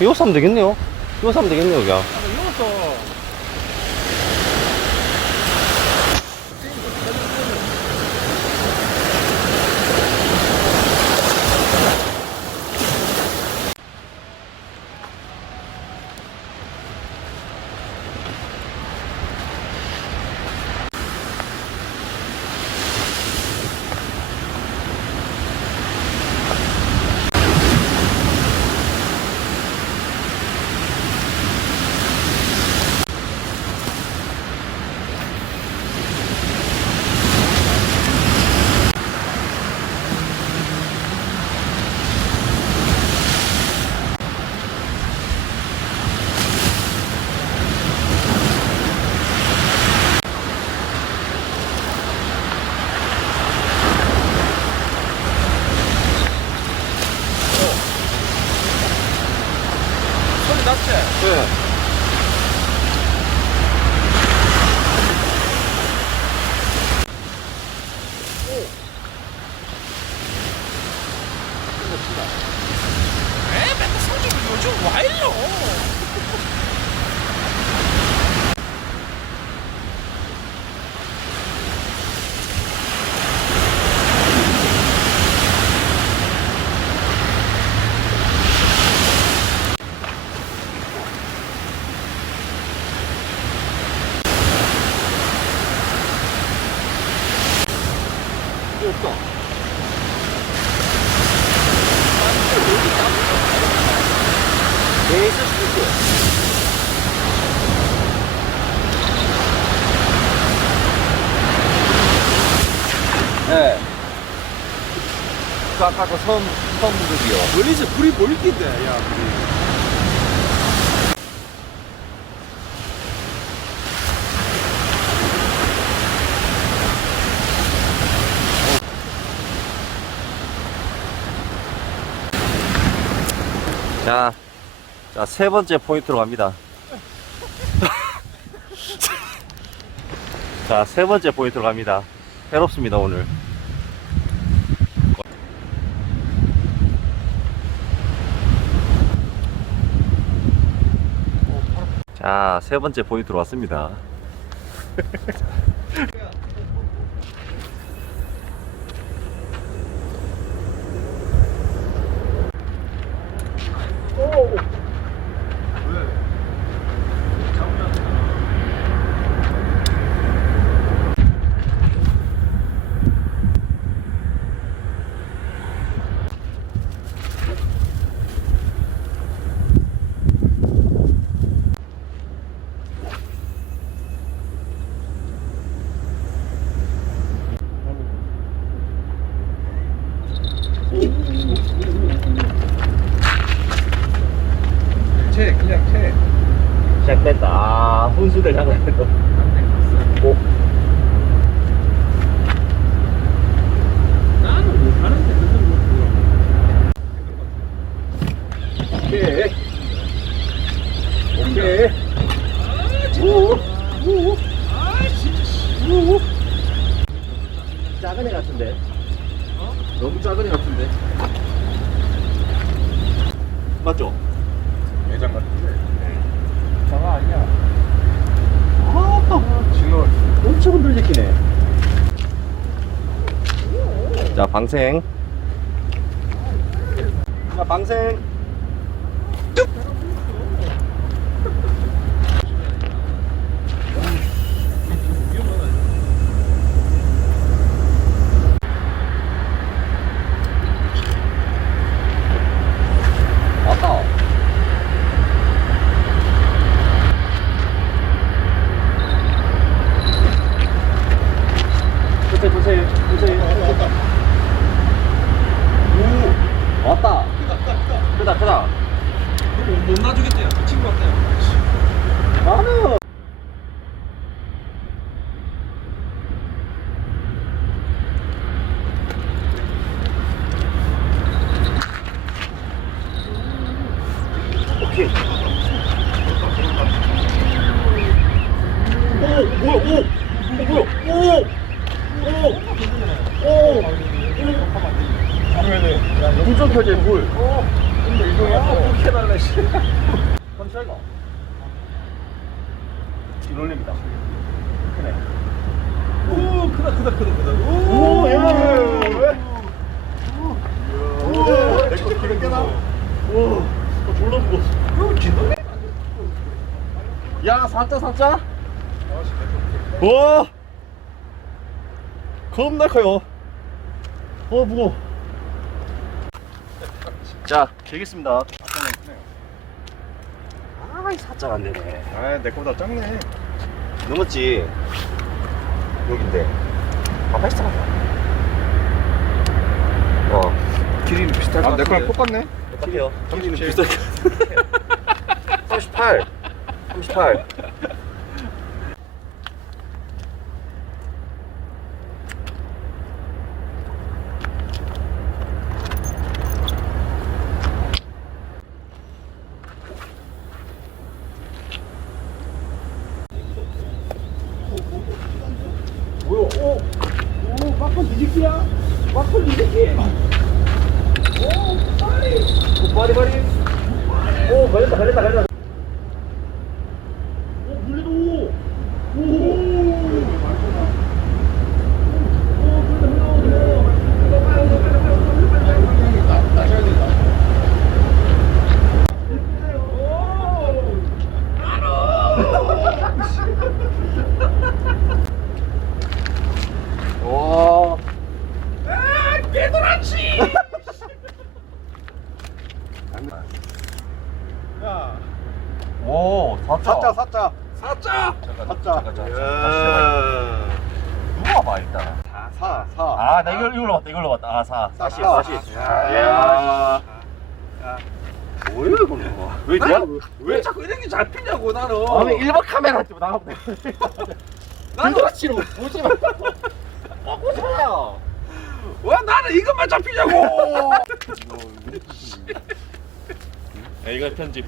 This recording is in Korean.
이거 사면 되겠네요. 이거 사면 되겠네요, 그냥. 이것도 소리 났지? 네. 에? 맨날 성적이 요즘 와 일로? 없다. 네, 있을 수도 있고. 네. 그 아까 그 섬들이요. 멀리서 불이 보이긴데, 야, 불이. 자, 세 번째 포인트로 갑니다. 자, 세 번째 포인트로 갑니다. 해롭습니다, 오늘. 자, 세 번째 포인트로 왔습니다. 그냥 채. 시작됐다. 아, 훈수들 장난했다. 오. 나는 못하는데, 오케이. 오케이. 작은 애 같은데? 너무 작은 애 같은데? 맞죠? 매장 같은데. 장아 아니야. 진호. 엄청 흔들리기네. 자, 방생. 자, 방생. 왔다. 보세요. 오, 왔다. 크다. 못 놔주겠대요. 그 친구 같아요. 나는. 오케이. 오. 불좀 켜져, 불. 어떻게 날래 씨. 컨트롤가. 이롤립니다. 그래. 오 크다. 오, 예. 내거 기름 깨나? 오, 졸라 무거워. 이거 진동네? 야, 상자. 와, 겁나 커요. 무거워. 자, 되겠습니다. 이 사자가 안 되네. 아, 내 거보다 작네. 넘었지. 여긴데. 가만히 있어. 길이는 비슷할 것 같은데. 내 거랑 똑같네. 똑같아요. 길이는 37. 비슷할 38. 뭐야? 오, 막판 뒤집기야? 막판 뒤집기. 바리. 오, 걸렸다. 물리도. 와. 깨돌아치. 야, 오, 사자. 사자. 잠깐. 누가 봐, 일단. 사. 아, 나 이걸로 봤다. 아, 40. 야. 뭐야, 이거. 왜 왜 자꾸 이런 게 잡히냐고 나는. 아니, 일반 카메라 찍고 나가면 돼. 나도 치로 보지 마. 보지 마. 왜 나는 이것만 잡히냐고. 야, 이거 편집.